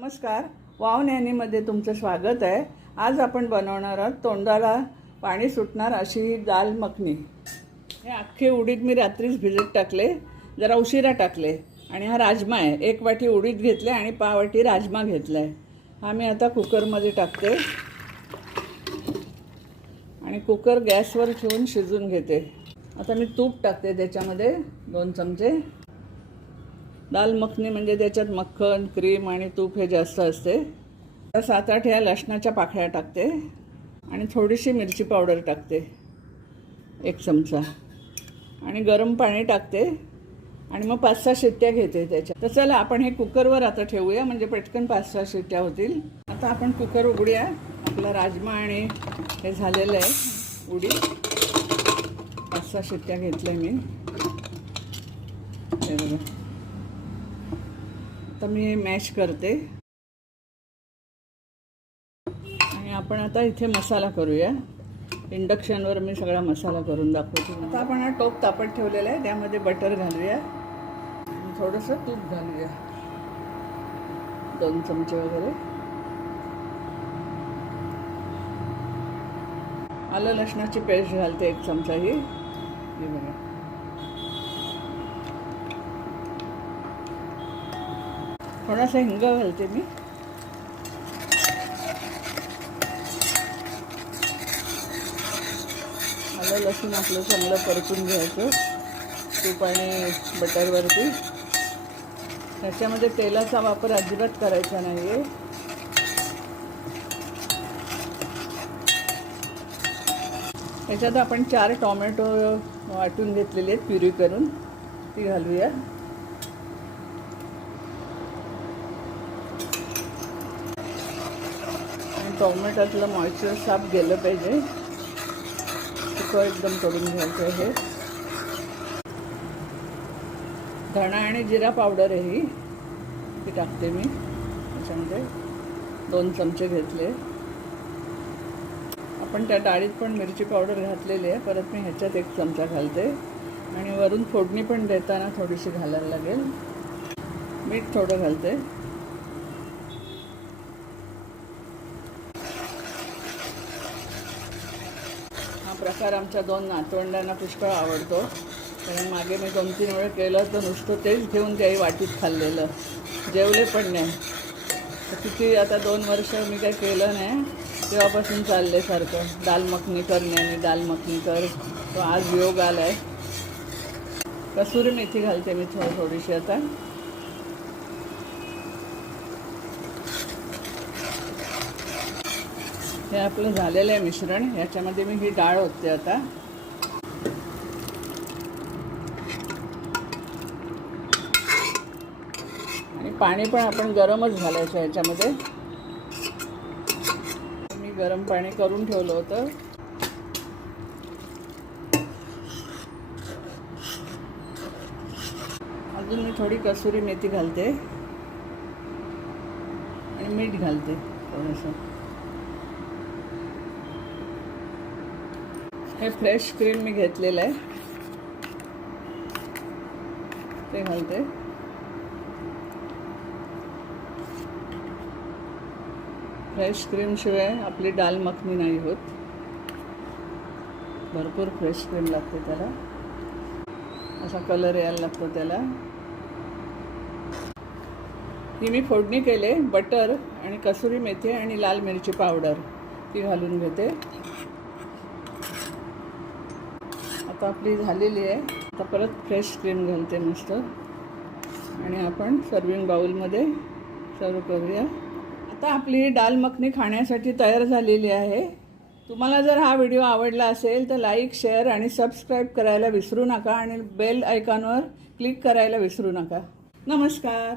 नमस्कार. वाव नॅनीमध्ये तुमचं स्वागत आहे. आज आपण बनवणार आहोत तोंडाला पाणी सुटणार अशी ही दाल मखनी. हे अख्खे उडीद मी रात्रीच भिजत टाकले. जरा उशिरा टाकले. आणि हा राजमा आहे. एक वाटी उडीद घेतले आणि पावाटी राजमा घेतला आहे हा मी आता कुकरमध्ये टाकते. आणि कुकर गॅसवर ठेवून शिजून घेते. आता मी तूप टाकते त्याच्यामध्ये दोन चमचे. दाल मखनी म्हणजे त्याच्यात मक्खन क्रीम आणि तूप हे जास्त असते. तर सात आठ ह्या लसणाच्या पाकळ्या टाकते आणि थोडीशी मिरची पावडर टाकते एक चमचा. आणि गरम पाणी टाकते आणि मग पाच सहा शिट्ट्या घेते त्याच्या तर चला आपण हे कुकरवर आता ठेवूया म्हणजे पटकन पाच सहा शिट्ट्या होतील. आता आपण कुकर उघडूया. आपला राजमा आणि हे झालेलं आहे उडी पाच सहा शिट्ट्या घेतल्या मी. हे बघा. आता मी मॅश करते. आणि आपण आता इथे मसाला करूया. इंडक्शनवर मी सगळा मसाला करून दाखवते. आता आपण हा टोप तापत ठेवलेला आहे. त्यामध्ये बटर घालूया. आणि थोडंसं तूप घालूया. दोन चमचे वगैरे. आलं लसणाची पेस्ट घालते एक चमचा ही बघा. थोडासा हिंग घालते मी. आलं लसूण आपलं चांगलं परतून घ्यायचं. तूप आणि बटरवरती त्याच्यामध्ये तेलाचा वापर अजिबात करायचा नाही आहे त्याच्यात आपण चार टॉमॅटो वाटून घेतलेले आहेत प्युरी करून. ती घालूया. टोमॅटोतलं मॉइश्चर साफ गेलं पाहिजे. सुकं एकदम करून घ्यायचं आहे. धणा आणि जिरा पावडर आहे ही. ती टाकते मी. त्याच्यामध्ये दोन चमचे घेतले. आपण त्या डाळीत पण मिरची पावडर घातलेली आहे. परत मी ह्याच्यात एक चमचा घालते. आणि वरून फोडणी पण देताना थोडीशी घालायला लागेल. मीठ थोडं घालते. प्रकार आमच्या दोन नातवंडांना पुष्कळ आवडतो. कारण मागे मी दोन तीन वेळ केलं तर नुसतं तेच घेऊन त्याही वाटीत खाल्लेलं. जेवले पण नाही. तर किती आता दोन वर्ष मी काही केलं नाही तेव्हापासून चालले सारखं. दाल मखनी करण्याने दाल मखनी कर. तो आज योग आला आहे कसुरी मेथी घालते मी थोडी थोडीशी आता. हे आपलं झालेलं आहे मिश्रण. याच्यामध्ये मी ही डाळ होते आता. आणि पाणी पण आपण गरमच घालायचं याच्यामध्ये. मी गरम पाणी करून ठेवलं होतं. अजून मी थोडी कसुरी मेथी घालते. आणि मीठ घालते थोडंसं. हे फ्रेश क्रीम मी घेतलेलं आहे. ते घालते. फ्रेश क्रीमशिवाय आपली डाल मखनी नाही होत. भरपूर फ्रेश क्रीम लागते त्याला. असा कलर यायला लागतो त्याला. ही मी फोडणी केले बटर आणि कसुरी मेथी आणि लाल मिरची पावडर ती घालून घेते. आता आपली झालेली आहे. आता परत फ्रेश क्रीम घालते मस्त. आणि आपण सर्विंग बाउलमध्ये सर्व करूया. आता आपली दाल मखनी खाण्यासाठी तयार झालेली आहे. तुम्हाला जर हा व्हिडिओ आवडला असेल तर लाईक शेअर आणि सबस्क्राईब करायला विसरू नका आणि बेल आयकॉनवर क्लिक करायला विसरू नका. नमस्कार.